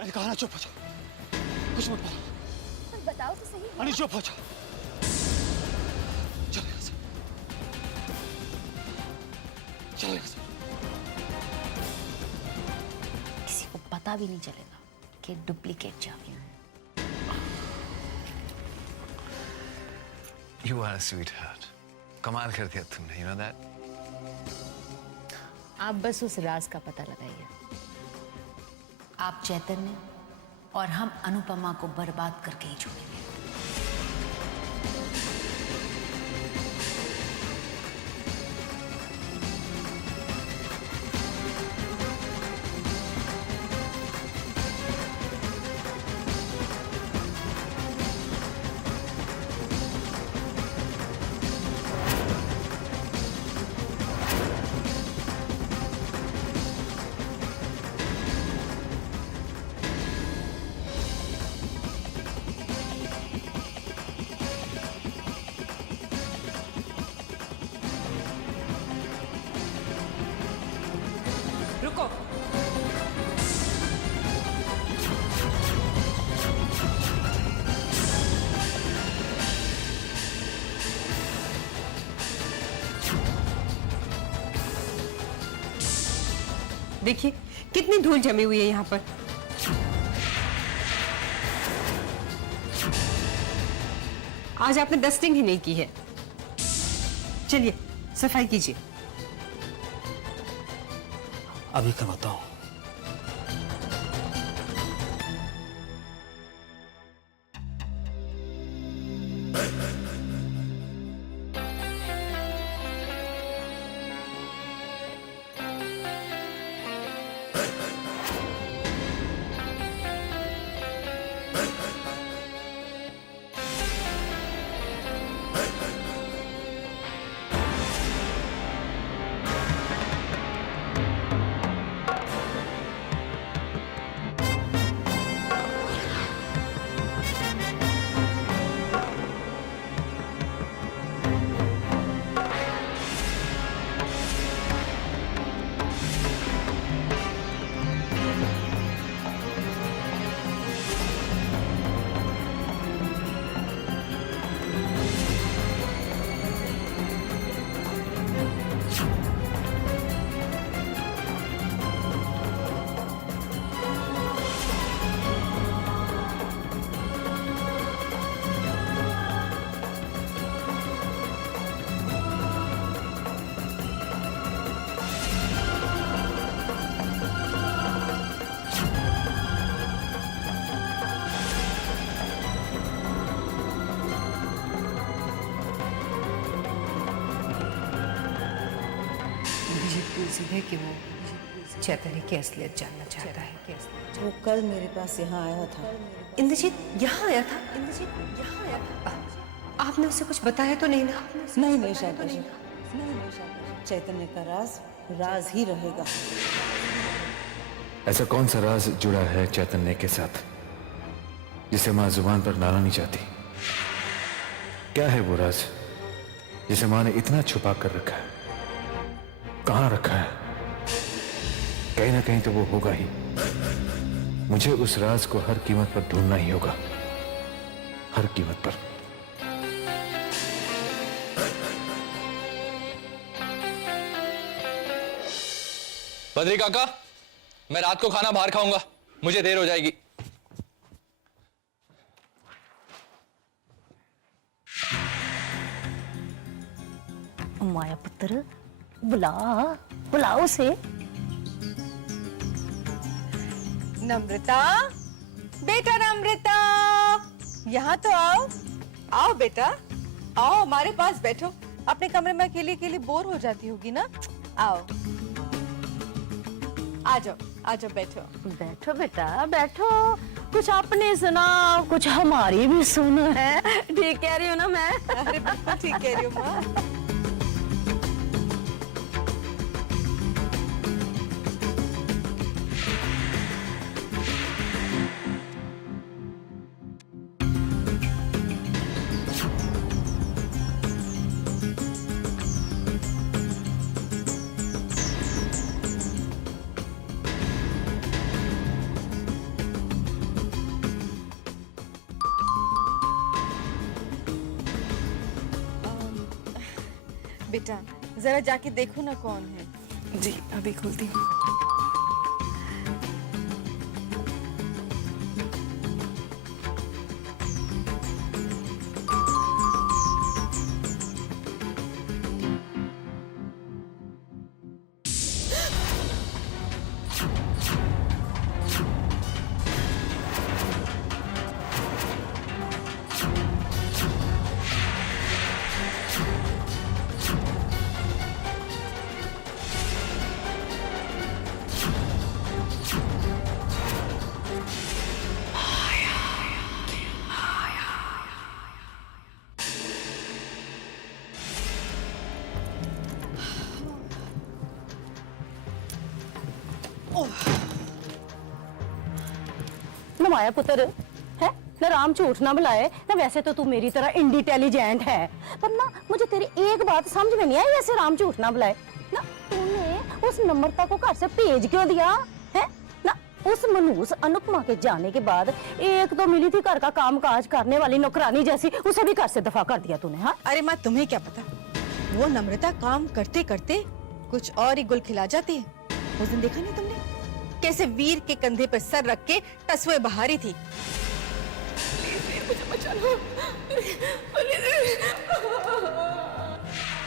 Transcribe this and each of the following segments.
मैंने कहा ना चुप हो जाओ, कुछ मत बोलो। पर बताओ तो सही। अरे चुप हो जाओ, चलो यहाँ से, चलो यहाँ से। किसी को पता भी नहीं चलेगा कि डुप्लीकेट चाबियां हैं। You are a sweetheart. कमाल कर दिया तुमने, you know that? आप बस उस राज का पता लगाइए। आप चैतन्य और हम अनुपमा को बर्बाद करके ही छोड़ेंगे। रुको। देखिए कितनी धूल जमी हुई है यहाँ पर। आज आपने डस्टिंग ही नहीं की है। चलिए सफाई कीजिए। अभी करवाता हूँ। है कि वो चैतन्य की असलियत जानना चाहता है। वो कल मेरे पास यहाँ आया था। इंद्रजीत यहाँ आया था? इंद्रजीत यहाँ आया था? आपने उसे कुछ बताया तो नहीं ना? नहीं शायद चैतन्य का राज राज ही रहेगा। ऐसा कौन सा राज जुड़ा है चैतन्य के साथ जिसे माँ जुबान पर लाना नहीं चाहती? क्या है वो राज जिसे माँ ने इतना छुपा कर रखा है? कहाँ रखा है? कहीं ना कहीं तो वो होगा ही। मुझे उस राज को हर कीमत पर ढूंढना ही होगा, हर कीमत पर। बद्री काका, मैं रात को खाना बाहर खाऊंगा, मुझे देर हो जाएगी। माया पुत्र, बुलाओ उसे। नम्रता, बेटा नम्रता, यहाँ तो आओ। आओ बेटा, आओ हमारे पास बैठो। अपने कमरे में अकेली बोर हो जाती होगी ना? आओ, आ जाओ बैठो। बैठो बेटा बैठो, कुछ अपने सुनाओ, कुछ हमारी भी सुनो। है ठीक कह रही हूँ ना मैं? अरे बिल्कुल ठीक कह रही हूँ माँ। बेटा जरा जाके देखो ना कौन है। जी अभी खोलती हूँ। ना माया पुत्र है ना, राम झूठ ना बुलाए ना। वैसे तो तू मेरी तरह इंटेलिजेंट है, पर ना मुझे तेरी एक बात समझ में नहीं आई, ऐसे राम झूठ ना बुलाए ना। तूने उस नम्रता को घर से भेज क्यों दिया है ना? उस मनहूस अनुपमा के जाने के बाद एक तो मिली थी घर का काम काज करने वाली नौकरानी जैसी, उसे भी घर से दफा कर दिया तूने। हाँ अरे माँ तुम्हें क्या पता, वो नम्रता काम करते करते कुछ और ही गुल खिला जाती है। उस दिन देखा नहीं तुमने कैसे वीर के कंधे पर सर रख के तसवे बहारी थी।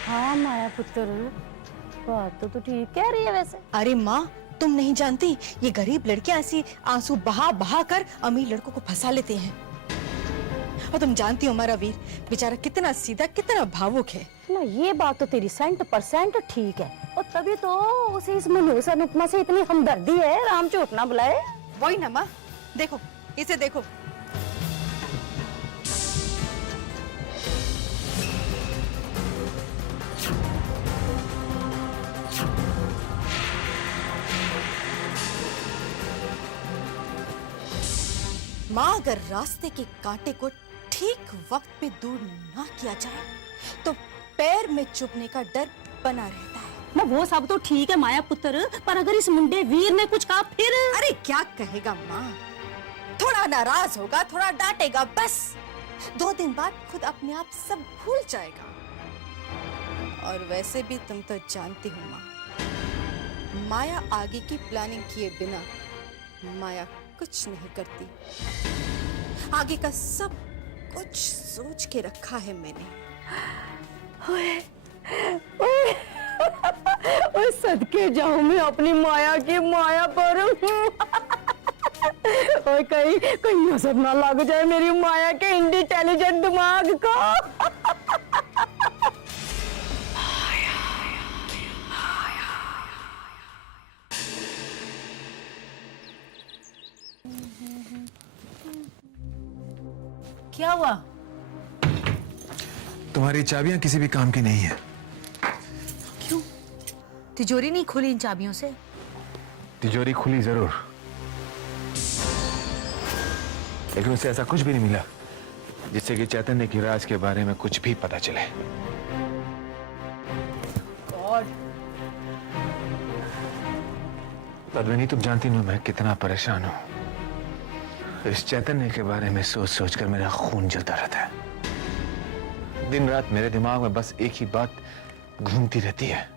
हाँ माया पुत्र, बात तो तू ठीक कह रही है वैसे। अरे माँ तुम नहीं जानती, ये गरीब लड़कियां ऐसी आंसू बहा बहा कर अमीर लड़कों को फंसा लेते हैं। और तुम जानती हो हमारा वीर बेचारा कितना सीधा कितना भावुक है ना। ये बात तो तेरी 100% ठीक है, और तभी तो उसे इस मनहूस अनुपमा से इतनी हमदर्दी है, राम झूठ ना बुलाए। वही ना माँ, देखो इसे देखो। माँ अगर रास्ते के कांटे को ठीक वक्त पे दूर ना किया जाए तो पैर में चुभने का डर बना रहता है। ना वो सब तो ठीक है माया पुत्र, पर अगर इस मुंडे वीर ने कुछ कहा फिर? अरे क्या कहेगा माँ, थोड़ा नाराज होगा, थोड़ा डांटेगा, बस 2 दिन बाद खुद अपने आप सब भूल जाएगा। और वैसे भी तुम तो जानती हो माँ, माया आगे की प्लानिंग किए बिना माया कुछ नहीं करती। आगे का सब कुछ सोच के रखा है मैंने। ओए सदके जाऊं मैं अपनी माया की माया पर। ओए कहीं नजर ना लग जाए मेरी माया के इंटेलिजेंट दिमाग को। क्या हुआ? तुम्हारी चाबियां किसी भी काम की नहीं है। क्यों? तिजोरी नहीं खुली इन चाबियों से? तिजोरी खुली जरूर, लेकिन उसे ऐसा कुछ भी नहीं मिला जिससे कि चैतन्य की राज के बारे में कुछ भी पता चले। पद्मिनी तुम जानती नहीं मैं कितना परेशान हूं। इस चैतन्य के बारे में सोच सोच कर मेरा खून जलता रहता है। दिन रात मेरे दिमाग में बस एक ही बात घूमती रहती है,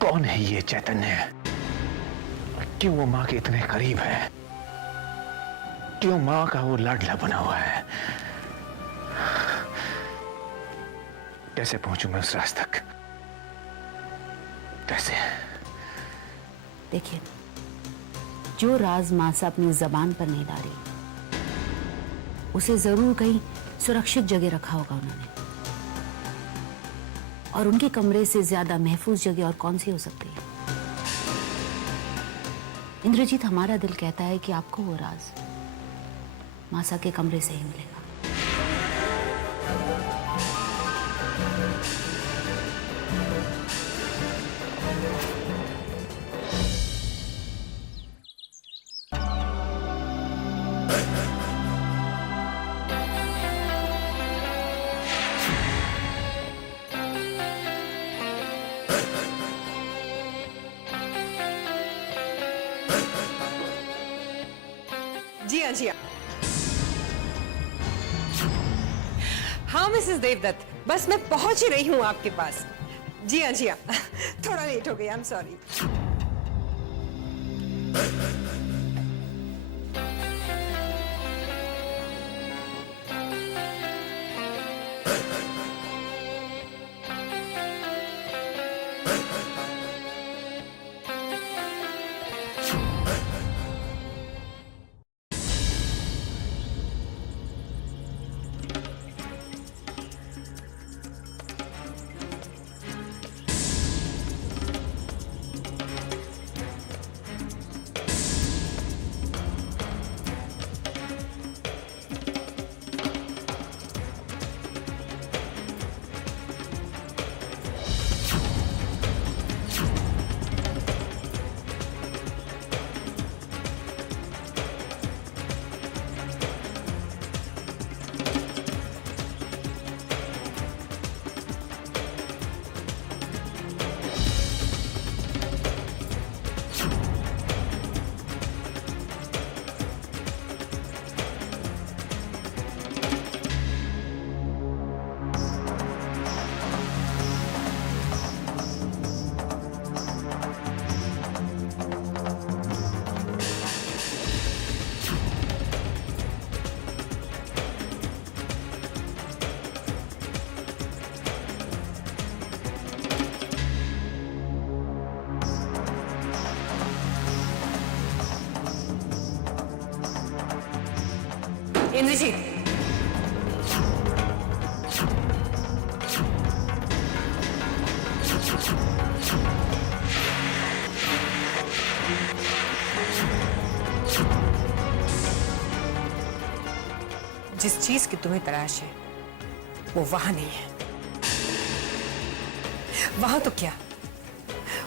कौन है ये चैतन्य? क्यों वो माँ के इतने करीब है? क्यों माँ का वो लाडला बना हुआ है? कैसे पहुंचूं मैं उस राज तक? कैसे? देखिए, जो राज मासा अपनी जबान पर नहीं डाली, उसे जरूर कहीं सुरक्षित जगह रखा होगा उन्होंने। और उनके कमरे से ज्यादा महफूज जगह और कौन सी हो सकती है? इंद्रजीत, हमारा दिल कहता है कि आपको वो राज मासा के कमरे से ही मिलेगा। जी हाँ जी हाँ। हाँ मिसेस देवदत्त, बस मैं पहुंच ही रही हूँ आपके पास। जी हाँ थोड़ा लेट हो गया, आई एम सॉरी। इंद्रजीत, जिस चीज की तुम्हें तलाश है वो वहां नहीं है। वहां तो क्या,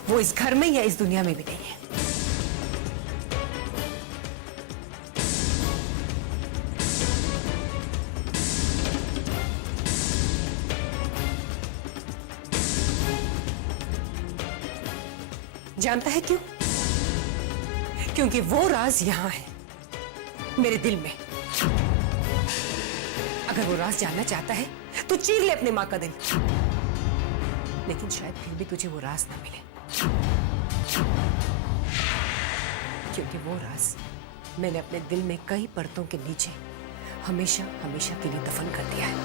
वो इस घर में या इस दुनिया में भी नहीं है। जानता है क्यों? क्योंकि वो राज यहां है, मेरे दिल में। अगर वो राज जानना चाहता है तो चीर ले अपने मां का दिल, लेकिन शायद फिर भी तुझे वो राज ना मिले, क्योंकि वो राज मैंने अपने दिल में कई परतों के नीचे हमेशा हमेशा के लिए दफन कर दिया है।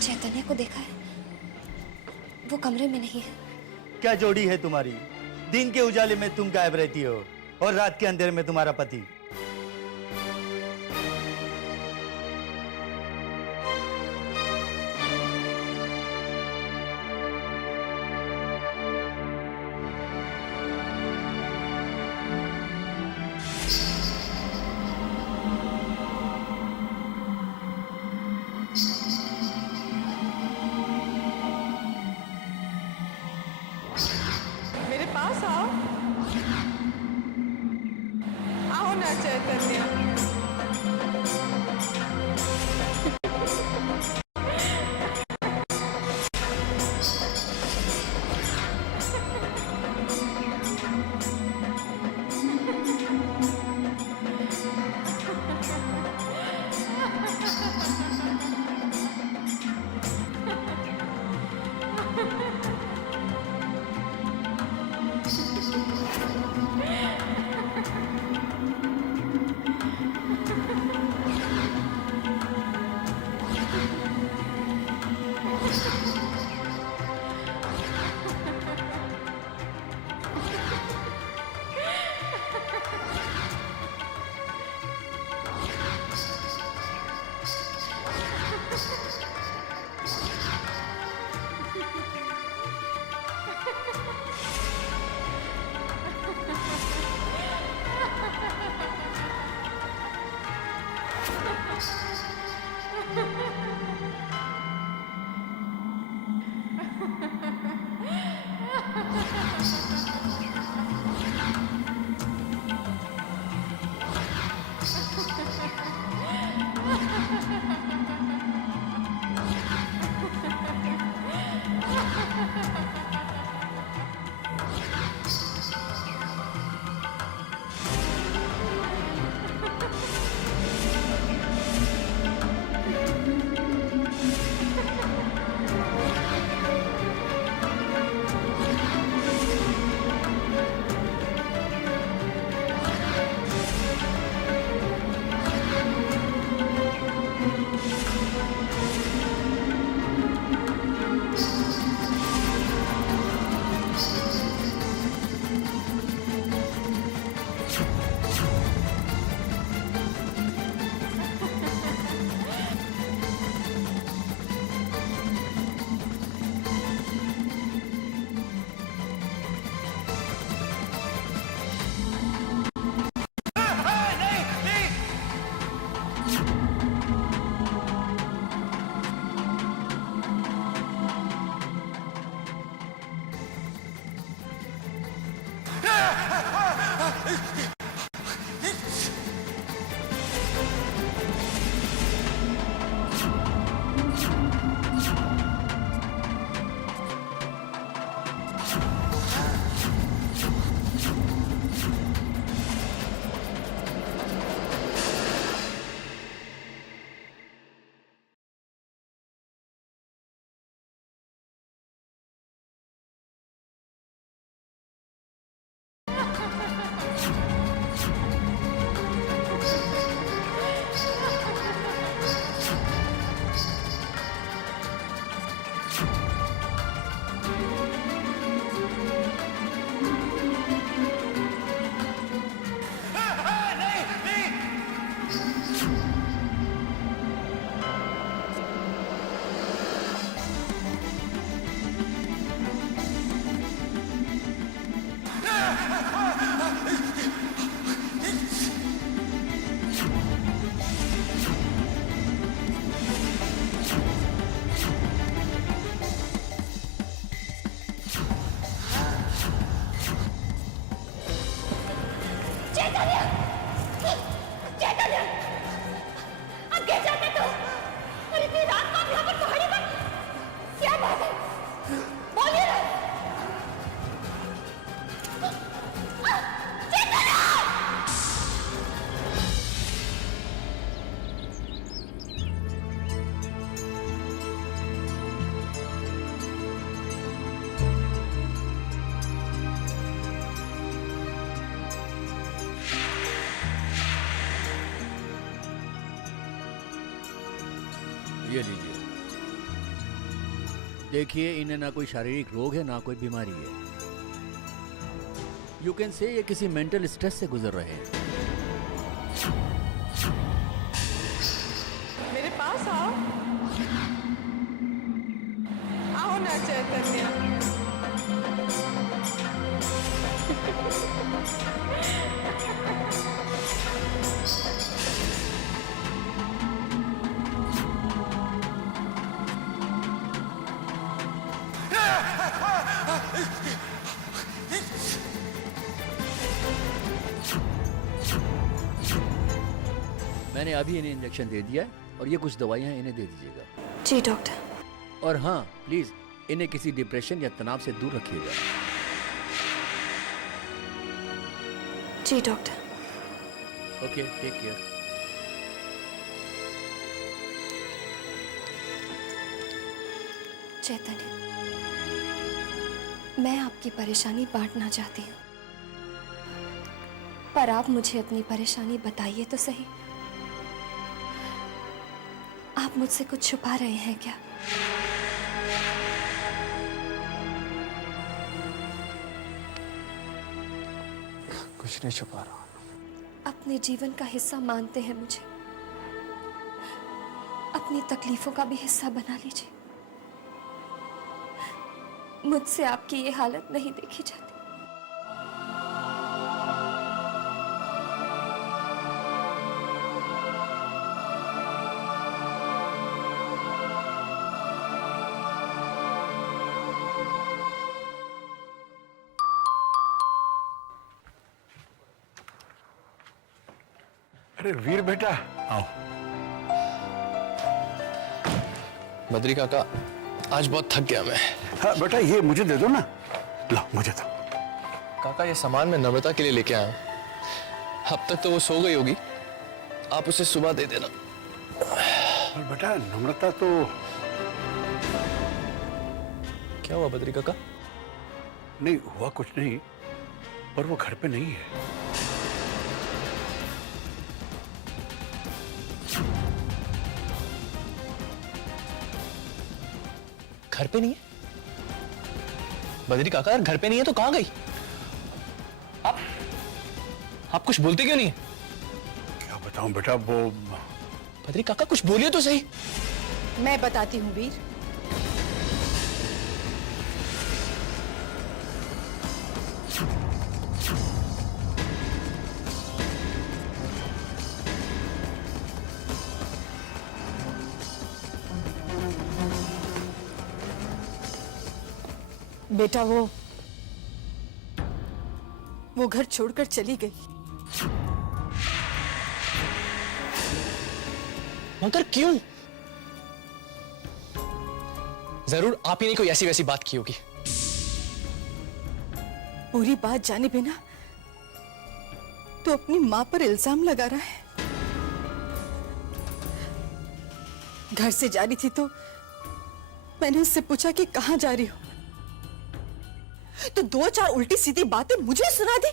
चैतन्य को देखा है? वो कमरे में नहीं है। क्या जोड़ी है तुम्हारी? दिन के उजाले में तुम गायब रहती हो और रात के अंधेरे में तुम्हारा पति। मेरे पास आओ, आओ ना ये लीजिए। देखिए, इन्हें ना कोई शारीरिक रोग है ना कोई बीमारी है। यू कैन से ये किसी मेंटल स्ट्रेस से गुजर रहे हैं। मेरे पास आओ। आओ ना चैतन्य। मैंने अभी इन्हें इंजेक्शन दे दिया है और ये कुछ दवाइयाँ इन्हें दे दीजिएगा। जी डॉक्टर। और हाँ, प्लीज इन्हें किसी डिप्रेशन या तनाव से दूर रखिएगा। जी doctor. Okay, take care. Chaitanya, मैं आपकी परेशानी बांटना चाहती हूँ, पर आप मुझे अपनी परेशानी बताइए तो सही। आप मुझसे कुछ छुपा रहे हैं क्या? कुछ नहीं छुपा रहा। अपने जीवन का हिस्सा मानते हैं मुझे, अपनी तकलीफों का भी हिस्सा बना लीजिए। मुझसे आपकी ये हालत नहीं देखी जाती। अरे वीर बेटा, आओ। बद्री काका, आज बहुत थक गया मैं। हाँ बेटा, ये मुझे दे दो ना। लो, मुझे दो। काका, ये सामान मैं नम्रता के लिए लेके आया हूँ। अब तक तो वो सो गई होगी, आप उसे सुबह दे देना। और बेटा, नम्रता तो... क्या हुआ बद्री काका? नहीं हुआ कुछ नहीं, पर वो घर पे नहीं है। घर पे नहीं है? बद्री काका, अगर घर पे नहीं है तो कहां गई? आप कुछ बोलते क्यों नहीं? क्या बताऊं बेटा, वो... बद्री काका, कुछ बोलिए तो सही। मैं बताती हूँ वीर। बेटा वो घर छोड़कर चली गई। मगर क्यों? जरूर आप ही ने कोई ऐसी वैसी बात की होगी। पूरी बात जाने बिना तो अपनी मां पर इल्जाम लगा रहा है। घर से जा रही थी तो मैंने उससे पूछा कि कहां जा रही हो, तो 2-4 उल्टी सीधी बातें मुझे सुना दी।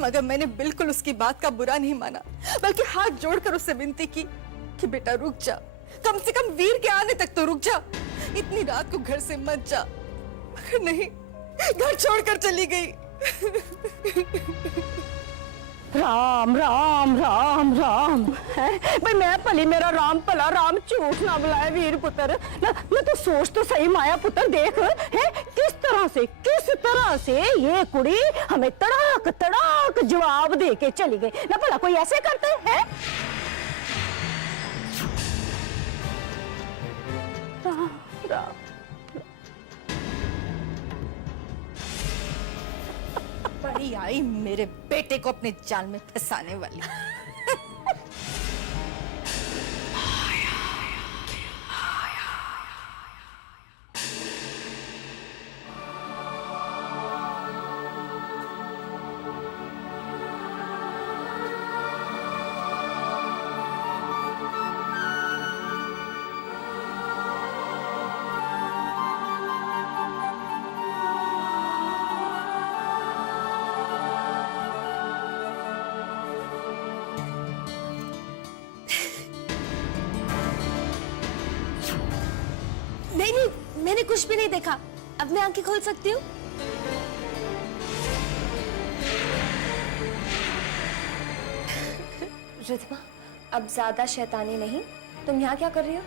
मगर मैंने बिल्कुल उसकी बात का बुरा नहीं माना, बल्कि हाथ जोड़कर उससे विनती की कि बेटा रुक जा, कम से कम वीर के आने तक तो रुक जा, इतनी रात को घर से मत जा। मगर नहीं, घर छोड़कर चली गई। राम राम राम राम है भाई, मैं भली मेरा राम भला, राम झूठ ना बुलाए वीर पुत्र। ना तो सोच तो सही माया पुत्र, देख है किस तरह से ये कुड़ी हमें तड़ाक तड़ाक जवाब दे के चली गई। ना भला कोई ऐसे करते हैं? राम राम बड़ी आई मेरे बेटे को अपने जाल में फंसाने वाली। नहीं, मैंने कुछ भी नहीं देखा। अब मैं आंखें खोल सकती हूँ? रिधमा, अब ज्यादा शैतानी नहीं। तुम यहाँ क्या कर रही हो?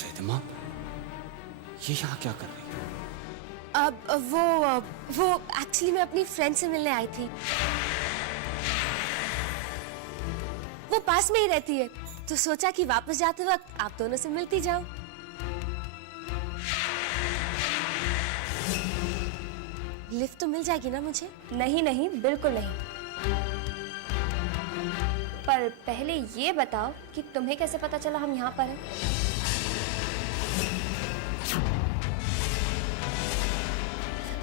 रिधमा, ये यहाँ क्या कर रही है? अब वो एक्चुअली मैं अपनी फ्रेंड से मिलने आई थी। वो पास में ही रहती है, तो सोचा कि वापस जाते वक्त आप दोनों से मिलती जाऊं। लिफ्ट तो मिल जाएगी ना मुझे? नहीं नहीं, बिल्कुल नहीं। पर पहले ये बताओ कि तुम्हें कैसे पता चला हम यहाँ पर हैं?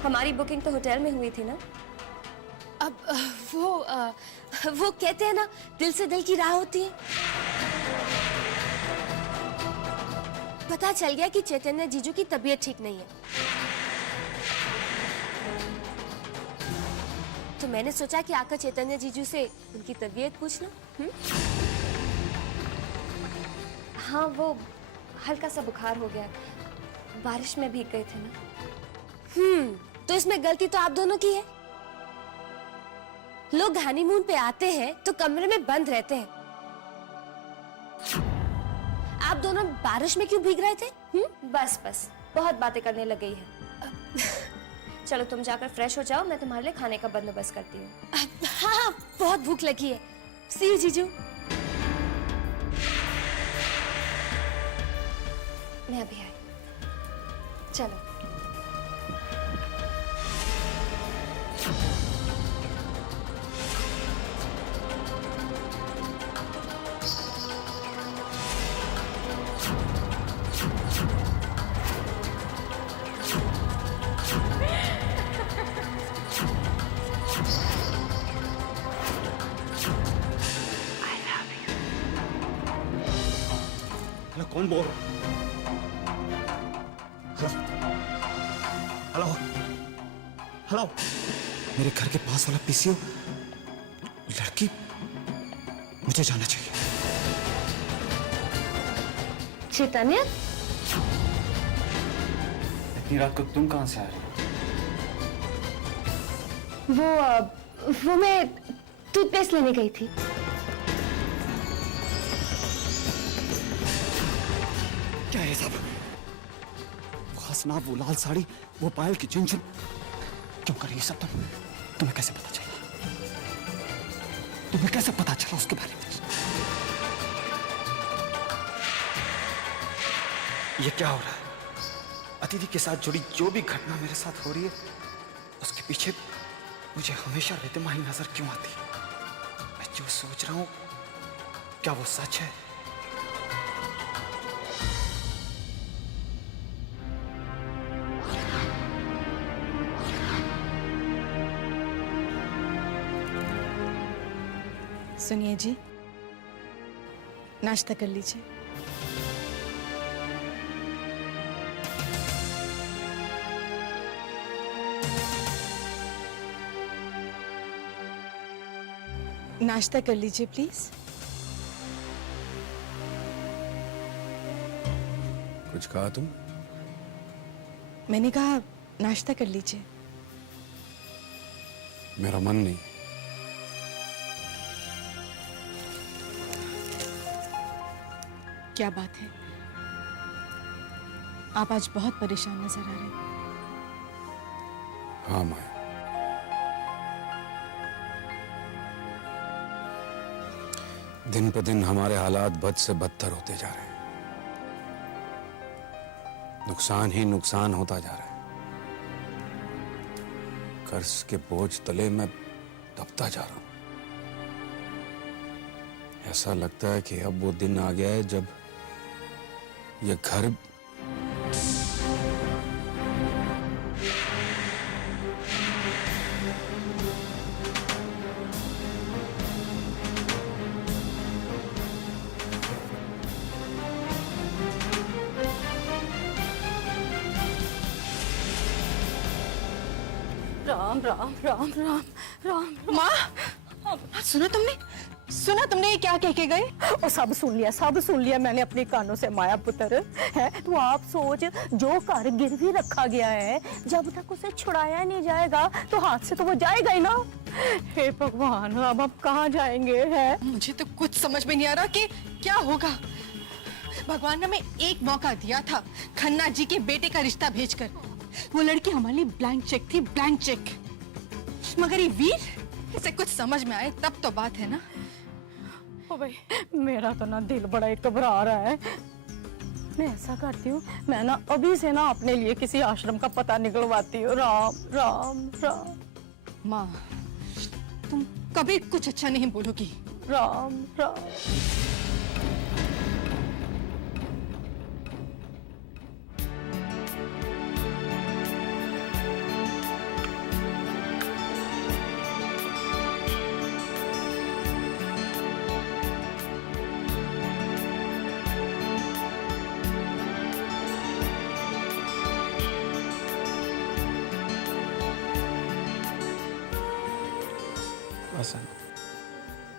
हमारी बुकिंग तो होटल में हुई थी ना? अब वो कहते हैं ना, दिल से दिल की राह होती है। पता चल गया कि चैतन्य जीजू की तबीयत ठीक नहीं है, तो मैंने सोचा कि आकर चैतन्य जीजू से उनकी तबीयत पूछ लो। हाँ, वो हल्का सा बुखार हो गया, बारिश में भीग गए थे ना। तो इसमें गलती तो आप दोनों की है। लोग हनीमून पे आते हैं तो कमरे में बंद रहते हैं। आप दोनों बारिश में क्यों भीग रहे थे? बस बहुत बातें करने लग गई है। चलो तुम जाकर फ्रेश हो जाओ, मैं तुम्हारे लिए खाने का बंदोबस्त करती हूँ। हाँ, बहुत भूख लगी है। सी यू जीजू। मैं अभी आई। चलो। हेलो, कौन बोल रहा? हेलो हेलो, मेरे घर के पास वाला पीसीओ लड़की, मुझे जाना चाहिए। चैतन्य, इतनी रात को तुम कहां से आ रही हो? वो मैं टूथपेस्ट लेने गई थी। क्या है सब? वो हंसना, वो लाल साड़ी, वो पायल की झुनझुन, क्यों कर रही है सब तुम? तुम्हें कैसे पता चला? तुम्हें कैसे पता चला उसके बारे में? ये क्या हो रहा है? दीदी के साथ जुड़ी जो भी घटना मेरे साथ हो रही है उसके पीछे मुझे हमेशा रिद्धिमा ही नजर क्यों आती है? मैं जो सोच रहा हूं क्या वो सच है? सुनिए जी, नाश्ता कर लीजिए। नाश्ता कर लीजिए प्लीज। कुछ कहा तुम? मैंने कहा नाश्ता कर लीजिए। मेरा मन नहीं। क्या बात है, आप आज बहुत परेशान नजर आ रहे हैं। हाँ माया, दिन पे दिन हमारे हालात बद से बदतर होते जा रहे हैं। नुकसान ही नुकसान होता जा रहा है। कर्ज के बोझ तले मैं दबता जा रहा हूं। ऐसा लगता है कि अब वो दिन आ गया है जब ये घर राम राम राम राम राम। माँ, सुना तुमने ये क्या कह के गए? और सब सुन लिया मैंने अपने कानों से माया पुत्र। है तो आप सोच, जो घर गिरवी रखा गया है जब तक उसे छुड़ाया नहीं जाएगा तो हाथ से तो वो जाएगा ही ना। हे भगवान, अब हम कहाँ जाएंगे? है मुझे तो कुछ समझ में नहीं आ रहा कि क्या होगा। भगवान ने हमें एक मौका दिया था खन्ना जी के बेटे का रिश्ता भेजकर। वो लड़की हमारे लिए ब्लैंक चेक थी, ब्लैंक चेक। मगर ये वीर, इसे कुछ समझ में आए तब तो बात है ना। ओ भाई, मेरा तो ना दिल बड़ा ही घबरा रहा है। मैं ऐसा करती हूँ, मैं ना अभी से ना अपने लिए किसी आश्रम का पता निकलवाती हूँ। राम राम राम। माँ, तुम कभी कुछ अच्छा नहीं बोलोगी। राम राम।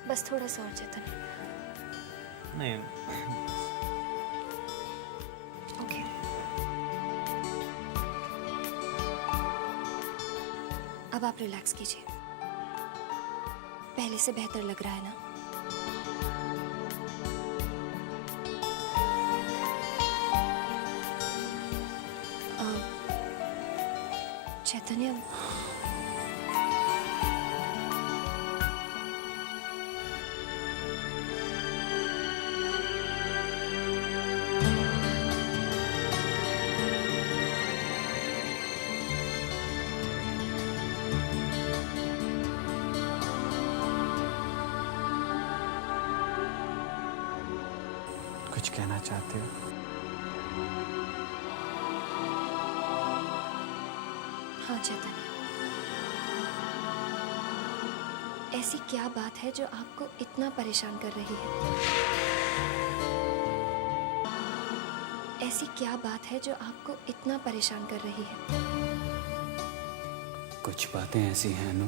बस थोड़ा सा और चेतन। नहीं, ओके। अब आप रिलैक्स कीजिए। पहले से बेहतर लग रहा है ना? चैतन्य, कुछ कहना चाहते हो? हाँ चैतन्य, ऐसी क्या बात है जो आपको इतना परेशान कर रही है? ऐसी क्या बात है जो आपको इतना परेशान कर रही है? कुछ बातें ऐसी हैं अनु,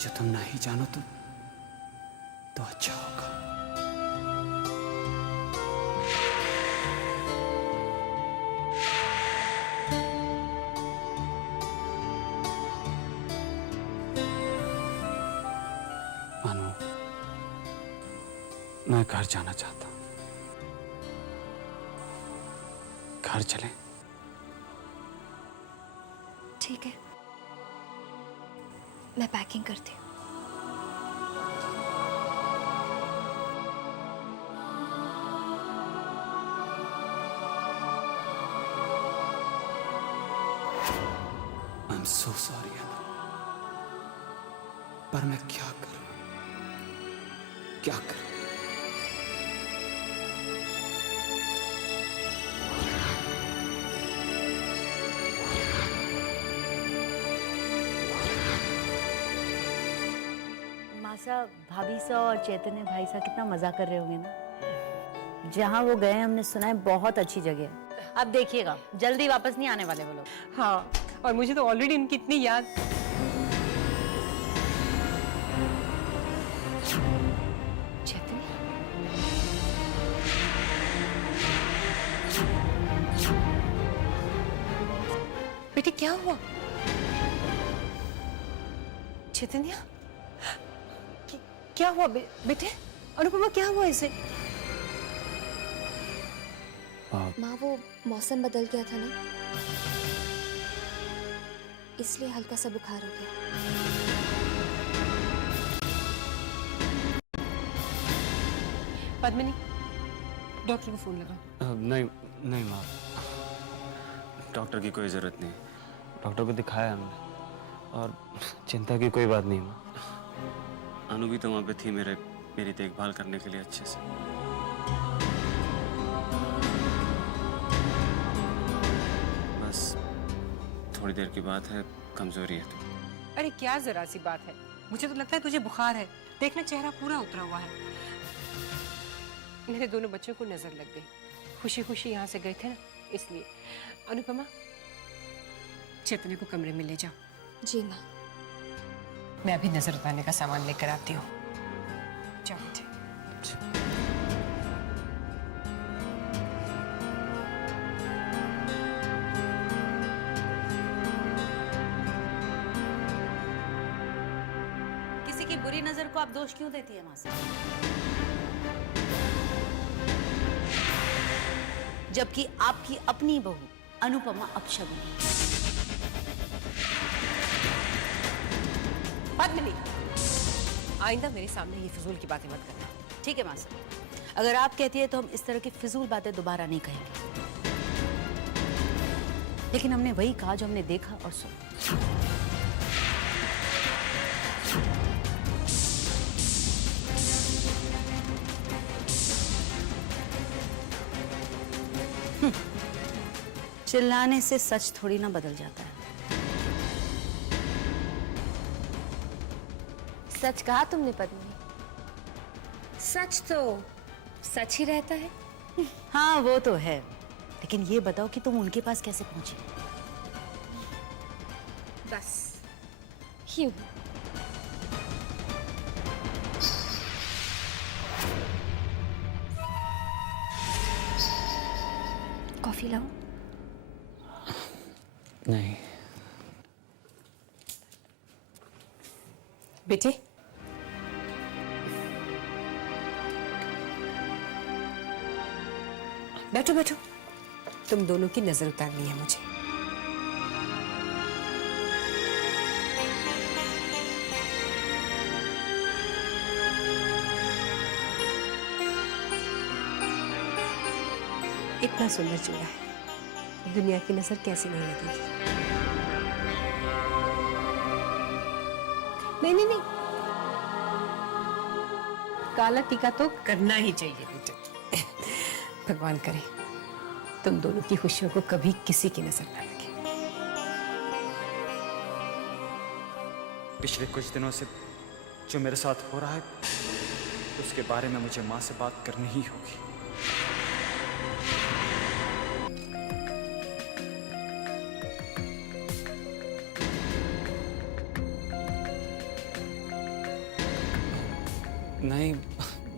जो तुम नहीं जानो तो अच्छा होगा। अनु, मैं घर जाना चाहता हूं। घर चलें? ठीक है, मैं पैकिंग करती हूँ। so sorry, Anna. पर मैं क्या करूं? क्या करूं? मासा भाभी सा और चैतन्य भाई सा कितना मजा कर रहे होंगे ना। जहाँ वो गए हमने सुना है बहुत अच्छी जगह है। अब देखिएगा जल्दी वापस नहीं आने वाले वो लोग। हाँ, और मुझे तो ऑलरेडी इनकी इतनी याद। बेटे क्या हुआ? चैतन्य, क्या हुआ बेटे? अनुपमा क्या हुआ इसे? माँ वो मौसम बदल गया था ना, इसलिए हल्का सा बुखार हो गया। पद्मिनी, डॉक्टर को फोन लगा। नहीं नहीं माँ, डॉक्टर की कोई ज़रूरत नहीं। डॉक्टर को दिखाया हमने और चिंता की कोई बात नहीं माँ। अनु भी तो वहाँ पे थी मेरी देखभाल करने के लिए अच्छे से। बस थोड़ी देर की बात है, कमजोरी है तो। अरे क्या जरा सी बात है, मुझे तो लगता है तुझे बुखार है। देखना चेहरा पूरा उतरा हुआ है। मेरे दोनों बच्चों को नजर लग गई, खुशी खुशी यहाँ से गए थे ना, इसलिए। अनुपमा, चैतन्य को कमरे में ले जाओ। जी माँ। मैं अभी नजर उतारने का सामान लेकर आती हूँ। जाओ बेटे। किसी की बुरी नजर को आप दोष क्यों देती है मासा? जबकि आपकी अपनी बहू अनुपमा अपशगुन है। पद्मिनी, आइंदा मेरे सामने ये फिजूल की बातें मत करना। ठीक है मासा, अगर आप कहती है तो हम इस तरह की फिजूल बातें दोबारा नहीं कहेंगे। लेकिन हमने वही कहा जो हमने देखा और सुना। चिल्लाने से सच थोड़ी ना बदल जाता है। सच कहा तुमने पद्मिनी, सच तो सच ही रहता है। हाँ वो तो है, लेकिन ये बताओ कि तुम उनके पास कैसे पहुंची? बस यूं। कॉफी लाऊं? नहीं बेटे, बैठो बैठो, तुम दोनों की नजर उतारनी है मुझे। इतना सुंदर चूड़ा है, दुनिया की नजर कैसी नहीं लगेगी। नहीं नहीं नहीं, काला टीका तो करना ही चाहिए बेटे। भगवान करे तुम दोनों की खुशियों को कभी किसी की नजर ना लगे। पिछले कुछ दिनों से जो मेरे साथ हो रहा है, उसके बारे में मुझे माँ से बात करनी ही होगी। नहीं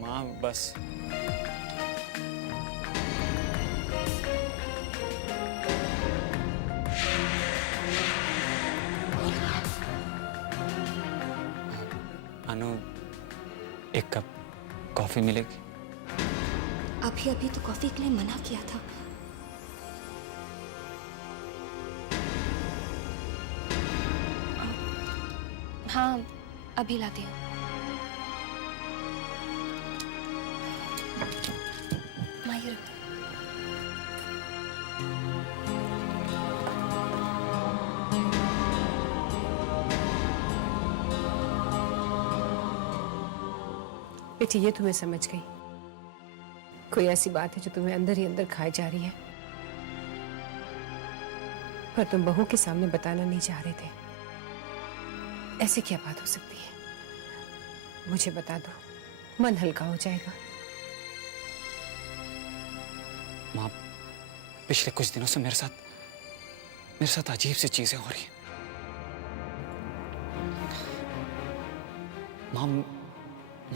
माँ, बस अनु, एक कप कॉफी मिलेगी? अभी अभी तो कॉफी के लिए मना किया था। हाँ, अभी लाती हूँ। माहिर, बेटी ये तुम्हें समझ गई, कोई ऐसी बात है जो तुम्हें अंदर ही अंदर खाई जा रही है, पर तुम बहू के सामने बताना नहीं चाह रहे थे। ऐसी क्या बात हो सकती है? मुझे बता दो, मन हल्का हो जाएगा। माँ, पिछले कुछ दिनों से मेरे साथ अजीब सी चीजें हो रही हैं। माँ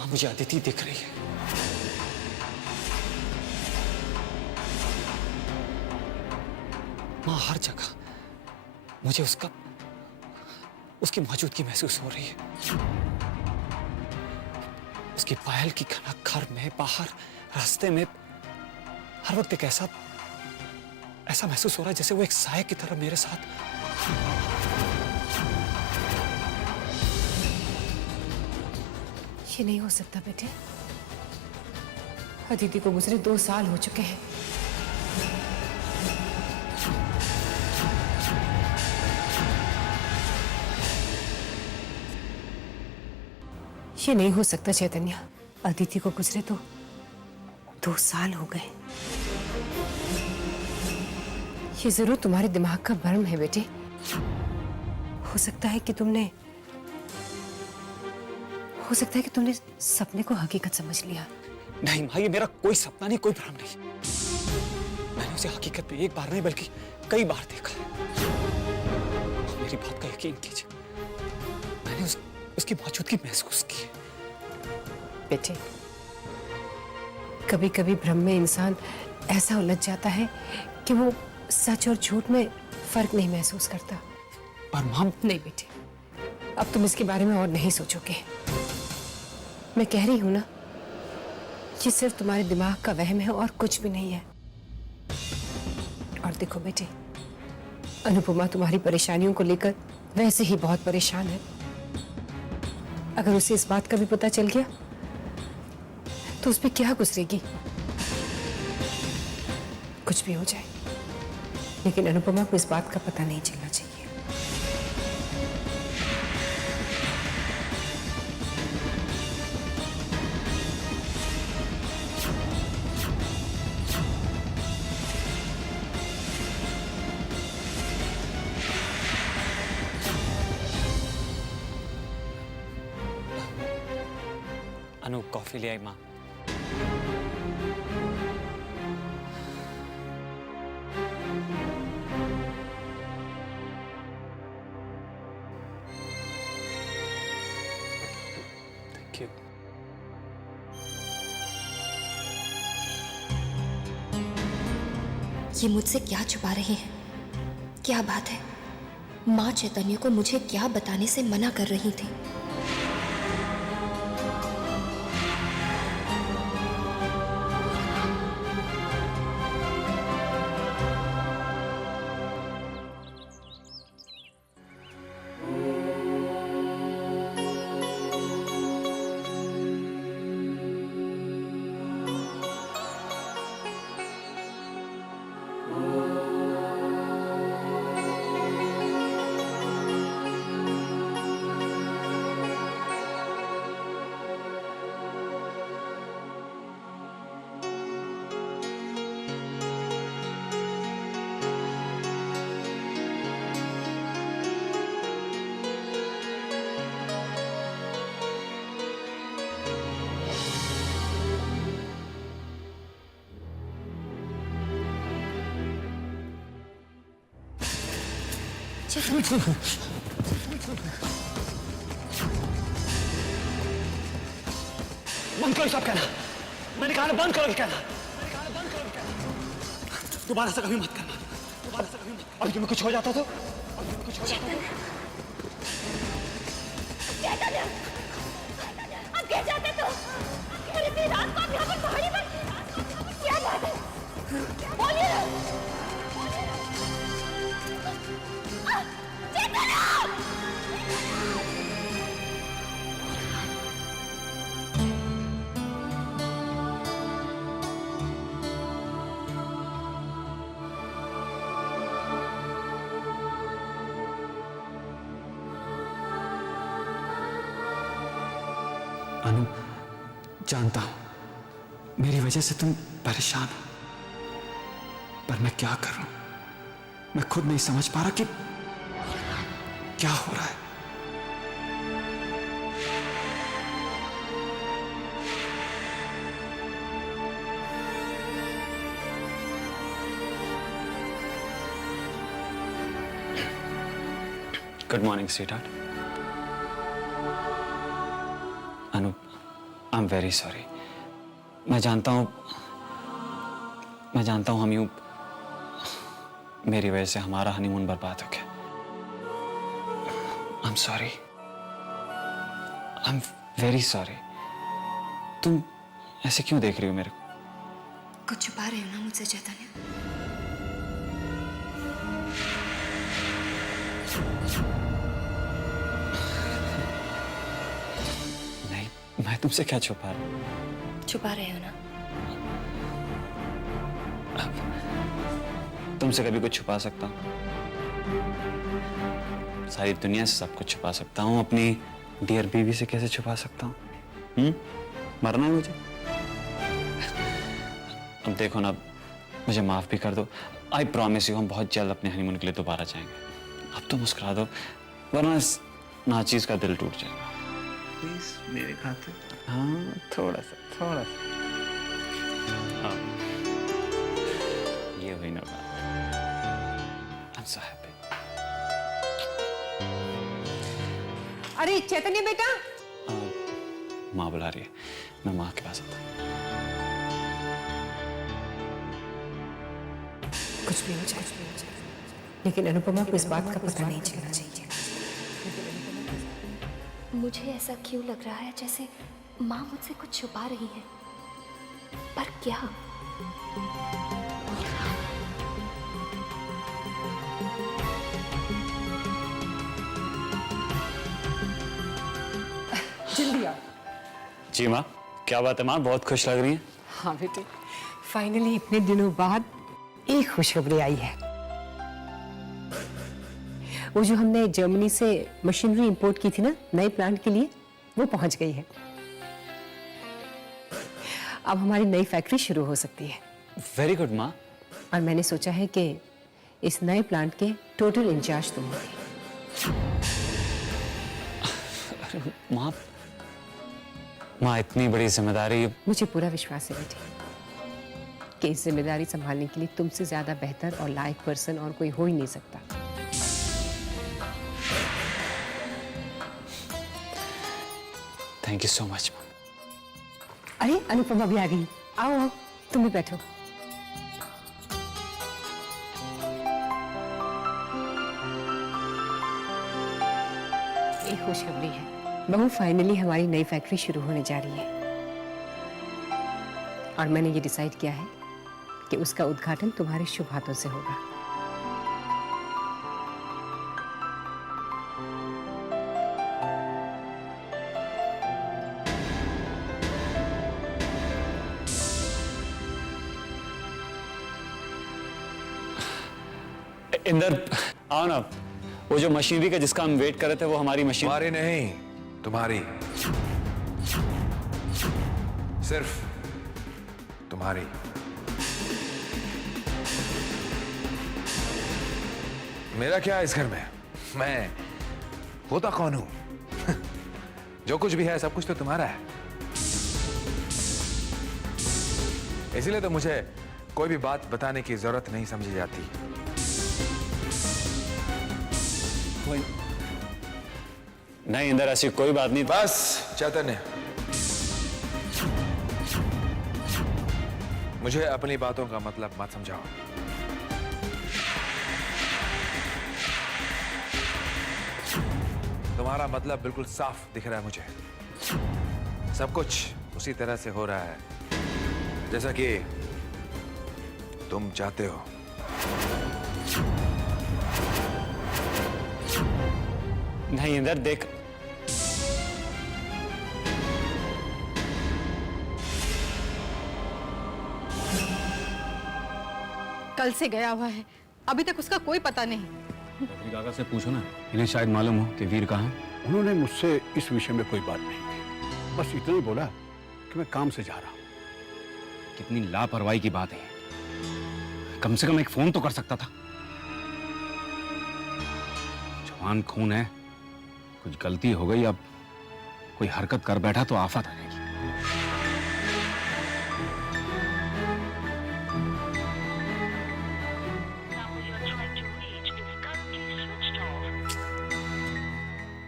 मुझे अदिति दिख रही है। माँ, हर जगह मुझे उसकी मौजूदगी महसूस हो रही है। उसकी पायल की खनक घर में, बाहर, रास्ते में, हर वक्त एक ऐसा महसूस हो रहा है जैसे वो एक साए की तरह मेरे साथ। ये नहीं हो सकता बेटे, अदिति को गुजरे 2 साल हो चुके हैं। ये नहीं हो सकता चैतन्य, अदिति को गुजरे तो 2 साल हो गए। ये जरूर तुम्हारे दिमाग का भ्रम है बेटे। हो सकता है कि तुमने सपने को हकीकत समझ लिया। नहीं माँ, ये मेरा कोई सपना नहीं, कोई भ्रम नहीं। मैंने उसे हकीकत में एक बार नहीं बल्कि कई बार देखा है। मेरी बात का यकीन कीजिए, मैंने उसकी मौजूदगी महसूस की है। बेटे, कभी कभी भ्रम में इंसान ऐसा उलझ जाता है कि वो सच और झूठ में फर्क नहीं महसूस करता। पर मां, नहीं बेटे, अब तुम इसके बारे में और नहीं सोचोगे। मैं कह रही हूं ना, ये सिर्फ तुम्हारे दिमाग का वहम है और कुछ भी नहीं है। और देखो बेटे, अनुपमा तुम्हारी परेशानियों को लेकर वैसे ही बहुत परेशान है। अगर उसे इस बात का भी पता चल गया तो उस पर क्या गुजरेगी? कुछ भी हो जाए, लेकिन अनुपमा को इस बात का पता नहीं चलना चाहिए। अनु, कॉफी ले आई माँ। Thank you. ये मुझसे क्या छुपा रहे हैं? क्या बात है? माँ चैतन्य को मुझे क्या बताने से मना कर रही थी? बंद करो सब कहना। मैंने कहा ना बंद करो कहना। दोबारा से कभी मत करना। और तुम्हें कुछ हो जाता तो? अब गिर जाते तो? और इतनी रात को आप यहाँ पर पहाड़ी पर क्या बात है? बोलिए ना। चेतना! अनु, जानता हूं मेरी वजह से तुम परेशान हो, पर मैं क्या करूं? मैं खुद नहीं समझ पा रहा कि क्या हो रहा है। Good morning sweetheart. Anu, I am very sorry. मैं जानता हूं हम यूं मेरी वजह से हमारा हनीमून बर्बाद हो गया। I am sorry, I am very sorry. तुम ऐसे क्यों देख रही हो मेरे को? कुछ छुपा रहे हो ना मुझसे चैतन्य? नहीं, मैं तुमसे क्या छुपा रहा हूं? छुपा रहे हो ना? तुमसे कभी कुछ छुपा सकता हूं? सारी दुनिया से सब कुछ छुपा सकता हूं, अपनी डियर बीवी से कैसे छुपा सकता हूं? मरना है मुझे? अब देखो ना, मुझे माफ भी कर दो। आई प्रॉमिस यू, हम बहुत जल्द अपने हनीमून के लिए दोबारा जाएंगे। अब तो मुस्कुरा दो, वरना इस नाचीज का दिल टूट जाएगा। प्लीज मेरे खातिर। हाँ, थोड़ा सा। हाँ, ये हुई ना बात। I'm so happy. अरे चैतन्य बेटा, माँ बुला रही है, मैं माँ के पास आता हूँ। कुछ भी हो जाए, लेकिन अनुपमा को इस बात का पता नहीं चलना चाहिए। मुझे ऐसा क्यों लग रहा है जैसे माँ मुझसे कुछ छुपा रही है, पर क्या? जल्दी आओ। जी माँ, क्या बात है माँ, बहुत खुश लग रही हैं। हाँ बेटे, फाइनली इतने दिनों बाद एक खुशखबरी आई है। वो जो हमने जर्मनी से मशीनरी इंपोर्ट की थी ना नए प्लांट के लिए, वो पहुंच गई है। अब हमारी नई फैक्ट्री शुरू हो सकती है। वेरी गुड माँ। और मैंने सोचा है कि इस नए प्लांट के टोटल इंचार्ज तुम होगे। माँ इतनी बड़ी जिम्मेदारी। मुझे पूरा विश्वास है बेटे कि इस जिम्मेदारी संभालने के लिए तुमसे ज्यादा बेहतर और लायक पर्सन और कोई हो ही नहीं सकता। थैंक यू सो मच माँ। अरे अनुपमा भी आ गई। आओ आओ, तुम भी बैठो। एक खुशखबरी है, बहू फाइनली हमारी नई फैक्ट्री शुरू होने जा रही है और मैंने ये डिसाइड किया है कि उसका उद्घाटन तुम्हारे शुभ हाथों से होगा। इंदर आओ ना, वो जो मशीनरी का जिसका हम वेट कर रहे थे वो हमारी मशीन। तुम्हारी नहीं, तुम्हारी, सिर्फ तुम्हारी। मेरा क्या है इस घर में? मैं होता कौन हूं? जो कुछ भी है सब कुछ तो तुम्हारा है। इसीलिए तो मुझे कोई भी बात बताने की जरूरत नहीं समझी जाती। नहीं इंदर, ऐसी कोई बात नहीं। बस चैतन्य, मुझे अपनी बातों का मतलब मत समझाओ। तुम्हारा मतलब बिल्कुल साफ दिख रहा है मुझे। सब कुछ उसी तरह से हो रहा है जैसा कि तुम चाहते हो। नहीं इंदर, देख, कल से गया हुआ है, अभी तक उसका कोई पता नहीं। काका से पूछो ना, इन्हें शायद मालूम हो कि वीर कहाँ है। उन्होंने मुझसे इस विषय में कोई बात नहीं की, बस इतना ही बोला कि मैं काम से जा रहा हूं। कितनी लापरवाही की बात है। कम से कम एक फोन तो कर सकता था। जवान खून है, कुछ गलती हो गई, अब कोई हरकत कर बैठा तो आफत आ जाएगी।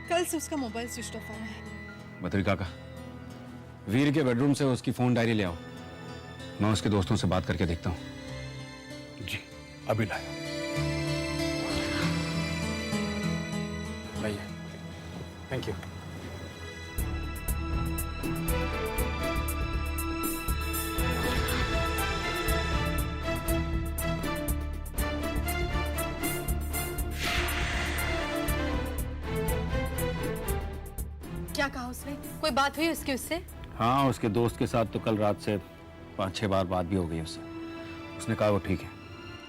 कल से उसका मोबाइल स्विच ऑफ आया है। बद्रिका का वीर के बेडरूम से उसकी फोन डायरी ले आओ। मैं उसके दोस्तों से बात करके देखता हूँ। जी अभी लाया। लाइए। Thank you. क्या कहा उसने? कोई बात हुई उससे? हाँ, उसके दोस्त के साथ तो कल रात से 5-6 बार बात भी हो गई उससे। उसने कहा वो ठीक है।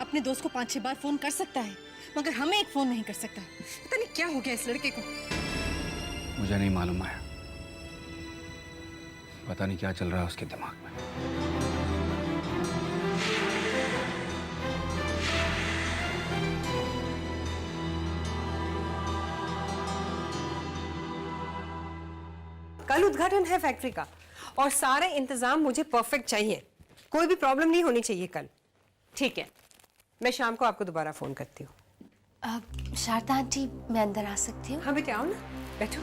अपने दोस्त को 5-6 बार फोन कर सकता है, मगर हमें एक फोन नहीं कर सकता। पता नहीं क्या हो गया इस लड़के को। मुझे नहीं मालूम है, पता नहीं क्या चल रहा है उसके दिमाग में। कल उद्घाटन है फैक्ट्री का और सारे इंतजाम मुझे परफेक्ट चाहिए। कोई भी प्रॉब्लम नहीं होनी चाहिए कल। ठीक है, मैं शाम को आपको दोबारा फोन करती हूँ। शारदा आंटी, मैं अंदर आ सकती हूँ? हाँ बेटे, आओ ना, बैठो।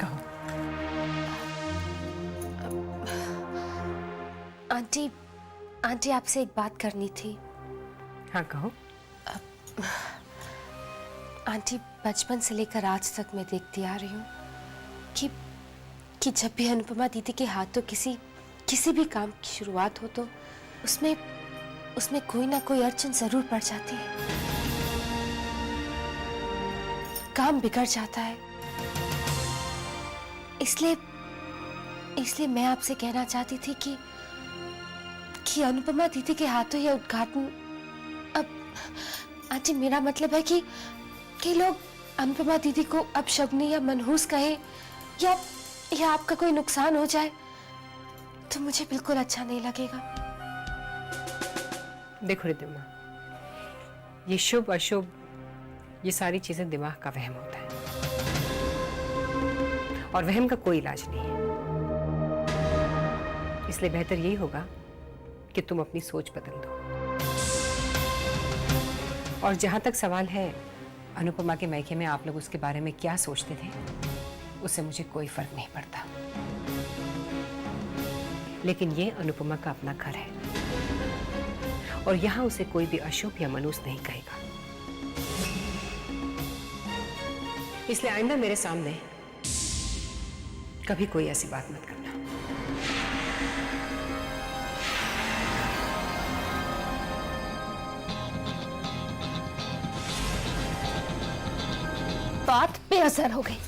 कहो। आंटी आपसे एक बात करनी थी। हाँ कहो। आंटी, बचपन से लेकर आज तक मैं देखती आ रही हूँ कि जब भी अनुपमा दीदी के हाथों किसी भी काम की शुरुआत हो तो उसमें कोई ना कोई अड़चन जरूर पड़ जाती है, काम बिगड़ जाता है। इसलिए मैं आपसे कहना चाहती थी कि अनुपमा दीदी के हाथों यह उद्घाटन, अब आंटी मेरा मतलब है कि लोग अनुपमा दीदी को अपशगुनी या मनहूस कहे या आपका कोई नुकसान हो जाए तो मुझे बिल्कुल अच्छा नहीं लगेगा। देखो रिद्धिमा, ये शुभ अशुभ ये सारी चीजें दिमाग का वहम होता है और वहम का कोई इलाज नहीं है। इसलिए बेहतर यही होगा कि तुम अपनी सोच बदल दो। और जहां तक सवाल है अनुपमा के मायके में आप लोग उसके बारे में क्या सोचते थे, उससे मुझे कोई फर्क नहीं पड़ता। लेकिन ये अनुपमा का अपना घर है और यहां उसे कोई भी अशुभ या मनूस नहीं कहेगा। इसलिए आइंदा मेरे सामने कभी कोई ऐसी बात मत करना। बात बेअसर हो गई।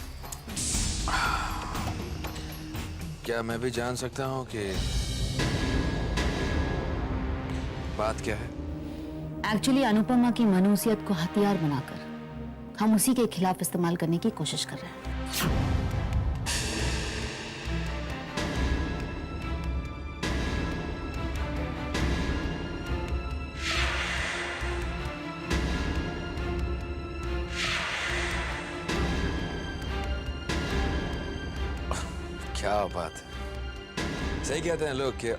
क्या मैं भी जान सकता हूँ कि बात क्या है? एक्चुअली अनुपमा की मनूसियत को हथियार बनाकर हम उसी के खिलाफ इस्तेमाल करने की कोशिश कर रहे हैं। क्या बात है। सही कहते हैं लोग कि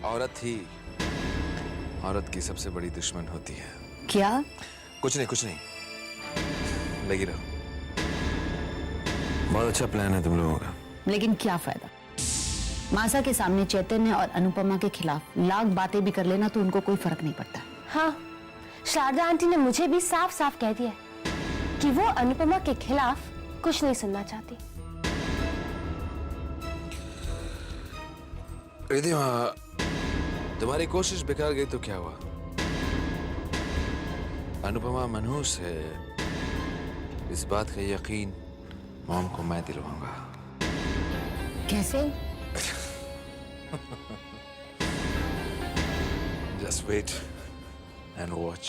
औरत की सबसे बड़ी दुश्मन होती है। क्या? कुछ नहीं, लगी रहो। बहुत अच्छा प्लान है तुम लोगों का। लेकिन क्या फायदा? मासा के सामने चैतन्य और अनुपमा के खिलाफ लाख बातें भी कर लेना तो उनको कोई फर्क नहीं पड़ता। हाँ, शारदा आंटी ने मुझे भी साफ साफ कह दिया कि वो अनुपमा के खिलाफ कुछ नहीं सुनना चाहती। रिद्धिमा, तुम्हारी कोशिश बेकार गई तो क्या हुआ? अनुपमा मनहूस है, इस बात का यकीन मॉम को मैं दिलवाऊंगा। कैसे? Just wait and watch.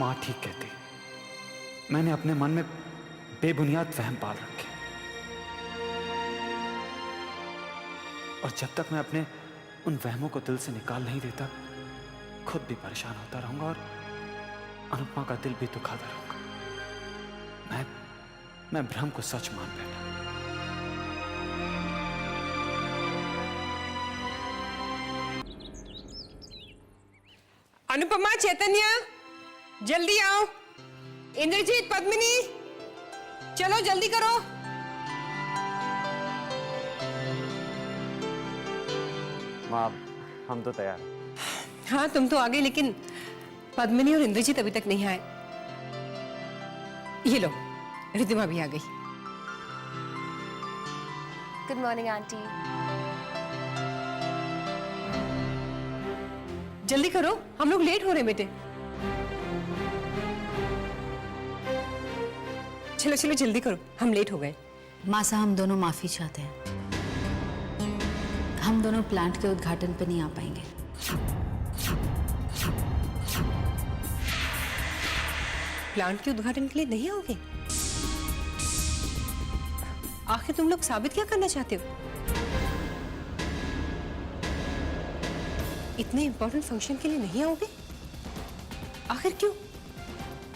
माँ ठीक कहती, मैंने अपने मन में बेबुनियाद वहम पाल रखे, और जब तक मैं अपने उन वहमों को दिल से निकाल नहीं देता, खुद भी परेशान होता रहूंगा और अनुपमा का दिल भी दुखाता रहूंगा। मैं भ्रम को सच मान बैठा। अनुपमा, चैतन्य, जल्दी आओ। इंद्रजीत, पद्मिनी, चलो जल्दी करो। माँ हम तो तैयार हैं। हाँ तुम तो आ गए, लेकिन पद्मिनी और इंद्रजीत अभी तक नहीं आए। ये लो, रिद्धिमा भी आ गई। Good morning aunty. जल्दी करो, हम लोग लेट हो रहे बेटे। चलो चलो जल्दी करो, हम लेट हो गए। मासा, हम दोनों माफी चाहते हैं, हम दोनों प्लांट के उद्घाटन पे नहीं आ पाएंगे। प्लांट के उद्घाटन के लिए नहीं आओगे? आखिर तुम लोग साबित क्या करना चाहते हो? इतने इंपॉर्टेंट फंक्शन के लिए नहीं आओगे? आखिर क्यों?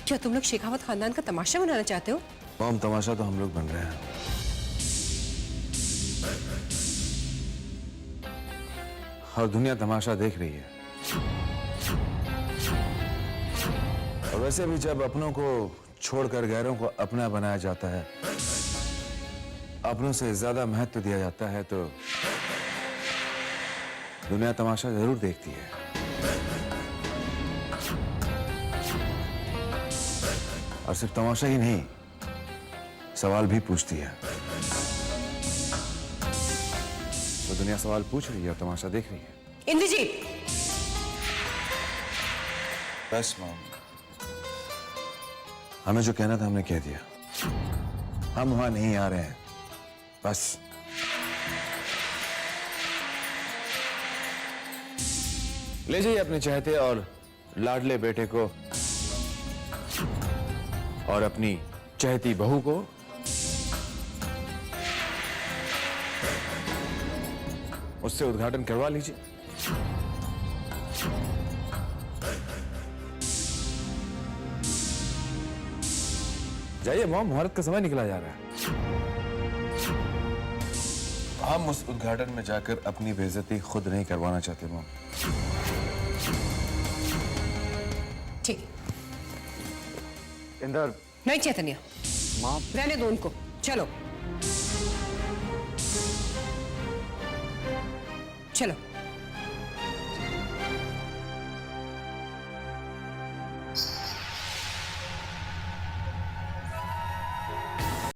क्या तुम लोग शेखावत खानदान का तमाशा बनाना चाहते हो? मॉम, तमाशा तो हम लोग बन रहे हैं। और दुनिया तमाशा देख रही है। और वैसे भी जब अपनों को छोड़कर गैरों को अपना बनाया जाता है, अपनों से ज्यादा महत्व दिया जाता है, तो दुनिया तमाशा जरूर देखती है। और सिर्फ तमाशा ही नहीं, सवाल भी पूछती है। तो दुनिया सवाल पूछ रही है और तमाशा देख रही है। इंद्रजीत, बस मॉम, हमें जो कहना था हमने कह दिया। हम वहां नहीं आ रहे हैं, बस। ले जाइए अपने चाहते और लाडले बेटे को और अपनी चहती बहू को, उससे उद्घाटन करवा लीजिए। जाइए मॉम, मुहूर्त का समय निकला जा रहा है। हम उस उद्घाटन में जाकर अपनी बेइज्जती खुद नहीं करवाना चाहते मॉम। ठीक है। इंदर। नहीं चैतन्य, माँ, रहने दो उनको। चलो चलो।